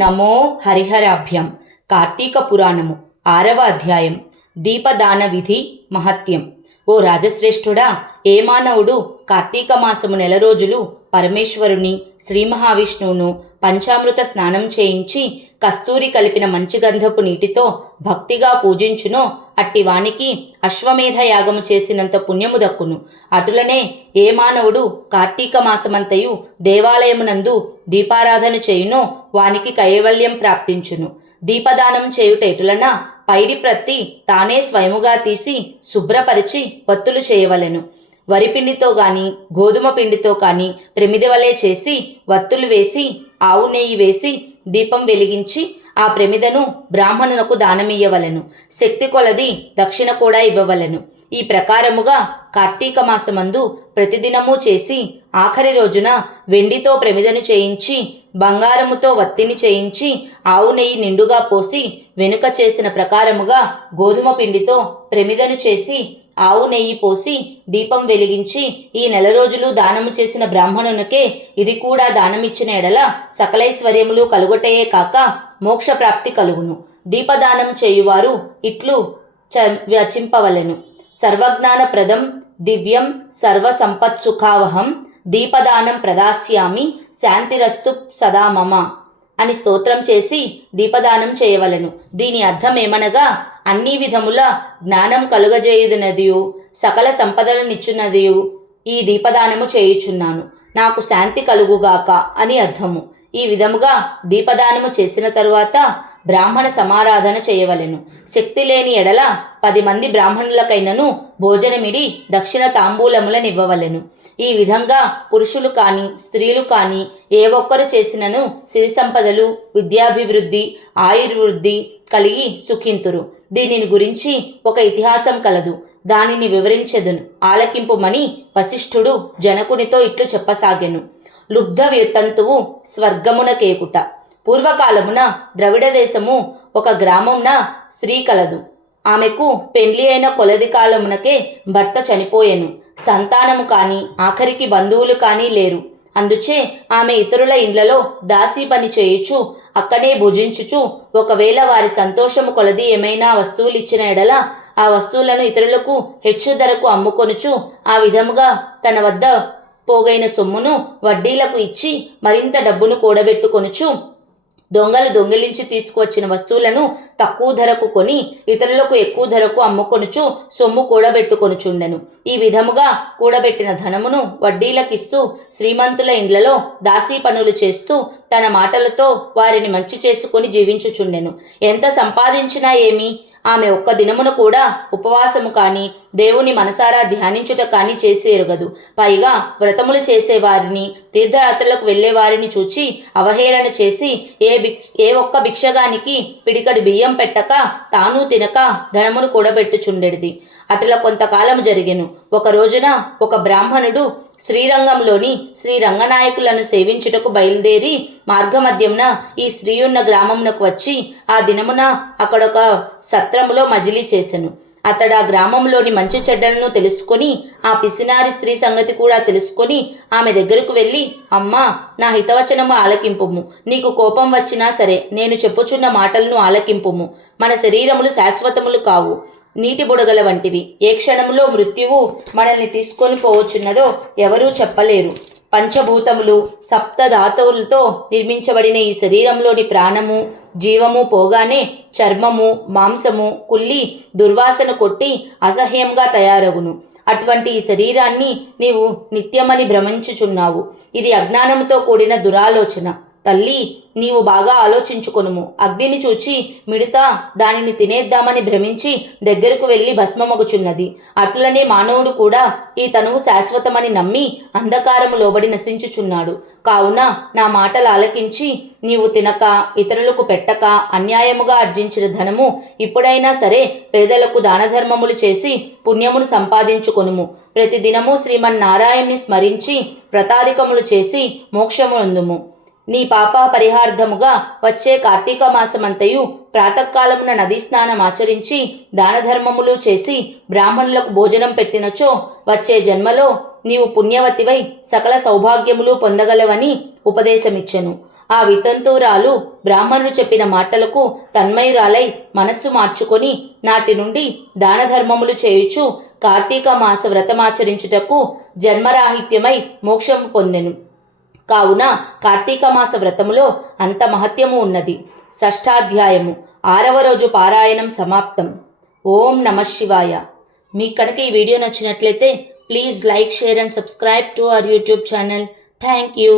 నమో హరిహరాభ్యం. కార్తీక పురాణము 6వ అధ్యాయం. దీపదాన విధి మహత్యం. ఓ రాజశ్రేష్ఠుడా, ఏ మానవుడు కార్తీక మాసము నెల రోజులు పరమేశ్వరుని శ్రీ మహావిష్ణువును పంచామృత స్నానం చేయించి కస్తూరి కలిపిన మంచి గంధపు నీటితో భక్తిగా పూజించునో అట్టి వానికి అశ్వమేధ యాగము చేసినంత పుణ్యము దక్కును. అటులనే ఏ మానవుడు కార్తీక మాసమంతయు దేవాలయమునందు దీపారాధన చేయునో వానికి కైవల్యం ప్రాప్తించును. దీపదానం చేయుట ఎటులనా పైడి ప్రత్తి తానే స్వయముగా తీసి శుభ్రపరిచి వత్తులు చేయవలెను. వరిపిండితో గాని గోధుమ పిండితో కానీ ప్రమిది వలె చేసి వత్తులు వేసి ఆవు నెయ్యి వేసి దీపం వెలిగించి ఆ ప్రమిదను బ్రాహ్మణునకు దానమియ్యవలెను. శక్తి కొలది దక్షిణ కూడా ఇవ్వవలెను. ఈ ప్రకారముగా కార్తీక మాసమందు ప్రతిదినము చేసి ఆఖరి రోజున వెండితో ప్రమిదను చేయించి బంగారముతో వత్తిని చేయించి ఆవు నెయ్యి నిండుగా పోసి వెనుక చేసిన ప్రకారముగా గోధుమ పిండితో ప్రమిదను చేసి ఆవు నెయ్యి పోసి దీపం వెలిగించి ఈ నెల రోజులు దానము చేసిన బ్రాహ్మణునికే ఇది కూడా దానమిచ్చిన ఎడల సకలైశ్వర్యములు కలుగటయే కాక మోక్షప్రాప్తి కలుగును. దీపదానం చేయువారు ఇట్లు వచింపవలెను. సర్వజ్ఞానప్రదం దివ్యం సర్వసంపత్సుఖావహం దీపదానం ప్రదాస్యామి శాంతిరస్తు సదా మమ అని స్తోత్రం చేసి దీపదానం చేయవలెను. దీని అర్థమేమనగా అన్ని విధముల జ్ఞానం కలుగజేయుదునదియు సకల సంపదలనిచ్చున్నదియు ఈ దీపదానము చేయుచున్నాను, నాకు శాంతి కలుగుగాక అని అర్థము. ఈ విధముగా దీపదానము చేసిన తరువాత బ్రాహ్మణ సమారాధన చేయవలెను. శక్తి లేని ఎడల 10 మంది బ్రాహ్మణులకైనను భోజనమిడి దక్షిణ తాంబూలములనివ్వవలెను. ఈ విధంగా పురుషులు కాని స్త్రీలు కాని ఏ ఒక్కరు చేసినను సిరి సంపదలు విద్యాభివృద్ధి ఆయుర్వృద్ధి కలిగి సుఖింతురు. దీనిని గురించి ఒక ఇతిహాసం కలదు, దానిని వివరించెదను ఆలకింపుమని వశిష్ఠుడు జనకునితో ఇట్లు చెప్పసాగెను. లుబ్ధ తంతువు స్వర్గమున కేకుట. పూర్వకాలమున ద్రవిడ దేశము ఒక గ్రామంన స్త్రీ కలదు. ఆమెకు పెండ్లి అయిన కొలది కాలమునకే భర్త చనిపోయెను. సంతానము కాని ఆఖరికి బంధువులు కానీ లేరు. అందుచే ఆమె ఇతరుల ఇండ్లలో దాసీ పని చేయుచు అక్కడే భుజించుచు ఒకవేళ వారి సంతోషము కొలది ఏమైనా వస్తువులు ఇచ్చిన ఎడల ఆ వస్తువులను ఇతరులకు హెచ్చు ధరకు అమ్ముకొనుచు ఆ విధముగా తన వద్ద పోగైన సొమ్మును వడ్డీలకు ఇచ్చి మరింత డబ్బును కూడబెట్టుకొనుచు దొంగలు దొంగిలించి తీసుకువచ్చిన వస్తువులను తక్కువ ధరకు కొని ఇతరులకు ఎక్కువ ధరకు అమ్ముకొనుచు సొమ్ము కూడబెట్టుకొనుచుండెను. ఈ విధముగా కూడబెట్టిన ధనమును వడ్డీలకిస్తూ శ్రీమంతుల ఇండ్లలో దాసీ పనులు చేస్తూ తన మాటలతో వారిని మంచి చేసుకుని జీవించుచుండెను. ఎంత సంపాదించినా ఏమి, ఆమె ఒక్క దినమును కూడా ఉపవాసము కానీ దేవుని మనసారా ధ్యానించుట కానీ చేసి ఎరుగదు. పైగా వ్రతములు చేసేవారిని తీర్థయాత్రలకు వెళ్లేవారిని చూచి అవహేళన చేసి ఏ ఒక్క భిక్షగానికి పిడికడి బియ్యం పెట్టక తాను తినక ధనమును కూడబెట్టుచుండెడిది. అటుల కొంతకాలం జరిగెను. ఒక రోజున ఒక బ్రాహ్మణుడు శ్రీరంగంలోని శ్రీ రంగనాయకులను సేవించుటకు బయలుదేరి మార్గమధ్యంన ఈ స్త్రీయున్న గ్రామమునకు వచ్చి ఆ దినమున అక్కడొక సత్రములో మజిలీ చేసెను. అతడు ఆ గ్రామంలోని మంచి చెడ్డలను తెలుసుకొని ఆ పిసినారి స్త్రీ సంగతి కూడా తెలుసుకొని ఆమె దగ్గరకు వెళ్ళి, అమ్మా, నా హితవచనము ఆలకింపుము. నీకు కోపం వచ్చినా సరే నేను చెప్పుచున్న మాటలను ఆలకింపుము. మన శరీరములు శాశ్వతములు కావు, నీటి బుడగల వంటివి. ఏ క్షణములో మృత్యువు మనల్ని తీసుకొని పోవచ్చున్నదో ఎవరూ చెప్పలేరు. పంచభూతములు సప్తధాతువులతో నిర్మించబడిన ఈ శరీరంలోని ప్రాణము జీవము పోగానే చర్మము మాంసము కుళ్ళి దుర్వాసన కొట్టి అసహ్యంగా తయారగును. అటువంటి ఈ శరీరాన్ని నీవు నిత్యమని భ్రమించుచున్నావు. ఇది అజ్ఞానముతో కూడిన దురాలోచన. తల్లి, నీవు బాగా ఆలోచించుకొనుము. అగ్నిని చూచి మిడత దానిని తినేద్దామని భ్రమించి దగ్గరకు వెళ్ళి భస్మమగుచున్నది. అట్లనే మానవుడు కూడా ఈ తనువు శాశ్వతమని నమ్మి అంధకారము లోబడి నశించుచున్నాడు. కావున నా మాటలు ఆలకించి నీవు తినక ఇతరులకు పెట్టక అన్యాయముగా ఆర్జించిన ధనము ఇప్పుడైనా సరే పేదలకు దానధర్మములు చేసి పుణ్యమును సంపాదించుకొనుము. ప్రతిదినము శ్రీమన్నారాయణ్ణి స్మరించి వ్రతాధికములు చేసి మోక్షమునందుము. నీ పాప పరిహార్థముగా వచ్చే కార్తీక మాసమంతయు ప్రాతకాలమున నదీ స్నానం ఆచరించి దానధర్మములు చేసి బ్రాహ్మణులకు భోజనం పెట్టినచో వచ్చే జన్మలో నీవు పుణ్యవతివై సకల సౌభాగ్యములు పొందగలవని ఉపదేశమిచ్చెను. ఆ వితంతువురాలు బ్రాహ్మణుడు చెప్పిన మాటలకు తన్మయురాలై మనస్సు మార్చుకొని నాటి నుండి దాన ధర్మములు చేయుచు కార్తీక మాస వ్రతమాచరించుటకు జన్మరాహిత్యమై మోక్షం పొందెను. కావున కార్తీక మాస వ్రతములో అంత మహత్యము ఉన్నది. షష్ఠాధ్యాయము 6వ రోజు పారాయణం సమాప్తం. ఓం నమః శివాయ. మీకు కనుక ఈ వీడియో నచ్చినట్లయితే please like, share and subscribe to our YouTube channel. Thank you.